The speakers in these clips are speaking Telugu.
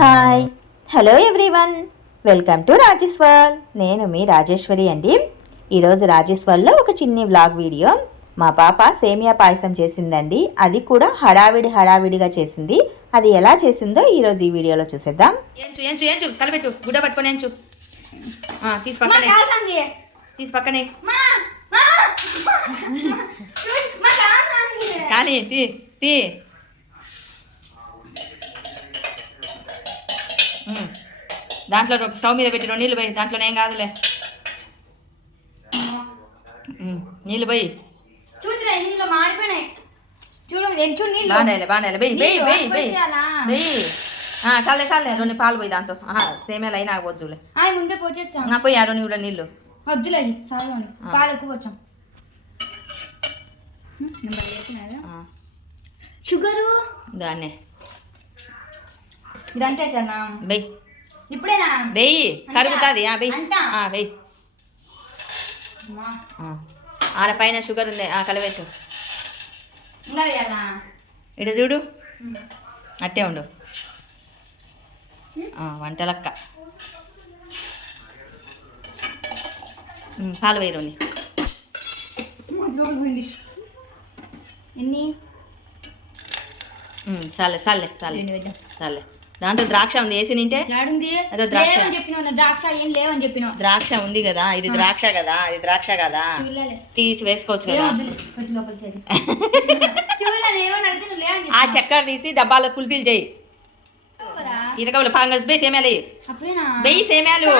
Hi hello everyone, welcome to Rajesh world. నేను మీ రాజేశ్వరి అండి. ఈరోజు రాజేష్ వరల్డ్లో ఒక చిన్ని వ్లాగ్ వీడియో. మా పాప సేమియా పాయసం చేసిందండి. అది కూడా హడావిడిగా చేసింది. అది ఎలా చేసిందో ఈరోజు ఈ వీడియోలో చూసేద్దాం. కలపెట్టు, గుడ్డ పట్టుకొని ఎంచు. తీసి పక్కనే కానీ తీ దాంట్లో స్టవ్ మీద పెట్టి నీళ్ళు పోయి, దాంట్లో ఏం కాదులే. నీళ్ళు పోయి చాలే చాలే రెండు పాలు పోయి దాంతో సేమేలు అయినా పోచ్చులే పోయి ఆ రెండు కూడా నీళ్ళు షుగరు దాన్నే ఇదంటే బెయ్యి ఇప్పుడేనా వెయ్యి కరుగుతుంది. వెయ్యి ఆడ పైన షుగర్ ఉంది, కలవెట్టు. ఇటు చూడు, అట్టే ఉండు. వంటలక్క పాలు వేయి రెండు. ఎన్ని చాలే చాలే చాలే చాలే. దాంతో ద్రాక్ష ఉంది, వేసి నింటే అదో ద్రాక్ష ద్రాక్ష ఏం లేవని చెప్పిన. ద్రాక్ష ఉంది కదా, ఇది ద్రాక్ష కదా, ఇది ద్రాక్ష కదా, తీసి వేసుకోవచ్చు కదా. ఆ చక్కెర తీసి డబ్బాలో ఫుల్ఫిల్ చేయి. ఇరకబులు ఫంగస్ బేయి సేమ్యాలు బెయ్యి సేమ్యాలు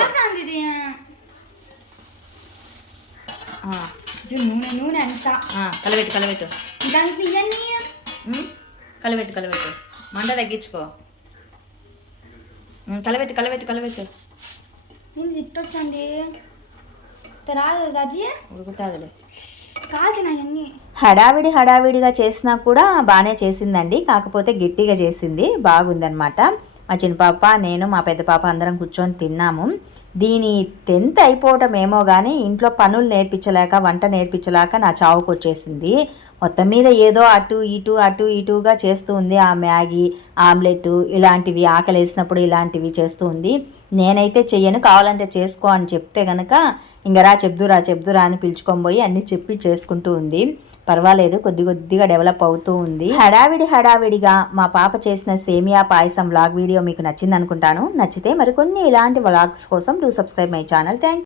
నూనె అంతా కలబెట్టు కలబెట్టు కలబెట్టు కలబెట్టు. మంట తగ్గించుకో. కలబెట్టు కలబెట్టు కలబెట్టు. తిట్టొచ్చండి రాదు రాజీ, ఉడుకుతాదులే. కాల్చినాయన్నీ హడావిడిగా చేసినా కూడా బాగానే చేసిందండి. కాకపోతే గట్టిగా చేసింది, బాగుందనమాట. మా చిన్న పాప, నేను, మా పెద్ద పాప అందరం కూర్చొని తిన్నాము. దీని 10th అయిపోవటం ఏమో కానీ ఇంట్లో పనులు నేర్పించలేక, వంట నేర్పించలేక నా చావుకు వచ్చేసింది. మొత్తం మీద ఏదో అటు ఇటుగా చేస్తూ ఉంది. ఆ మ్యాగీ, ఆమ్లెట్ ఇలాంటివి ఆకలి వేసినప్పుడు ఇలాంటివి చేస్తూ ఉంది. నేనైతే చెయ్యను, కావాలంటే చేసుకో అని చెప్తే కనుక ఇంకరా చెప్దురా అని పిలుచుకొని పోయి అన్నీ చెప్పి చేసుకుంటూ ఉంది. పర్వాలేదు, కొద్దిగా డెవలప్ అవుతూ ఉంది. హడావిడిగా మా పాప చేసిన సేమియా పాయసం వ్లాగ్ వీడియో మీకు నచ్చింది అనుకుంటాను. నచ్చితే మరికొన్ని ఇలాంటి వ్లాగ్స్ కోసం do subscribe my channel. Thank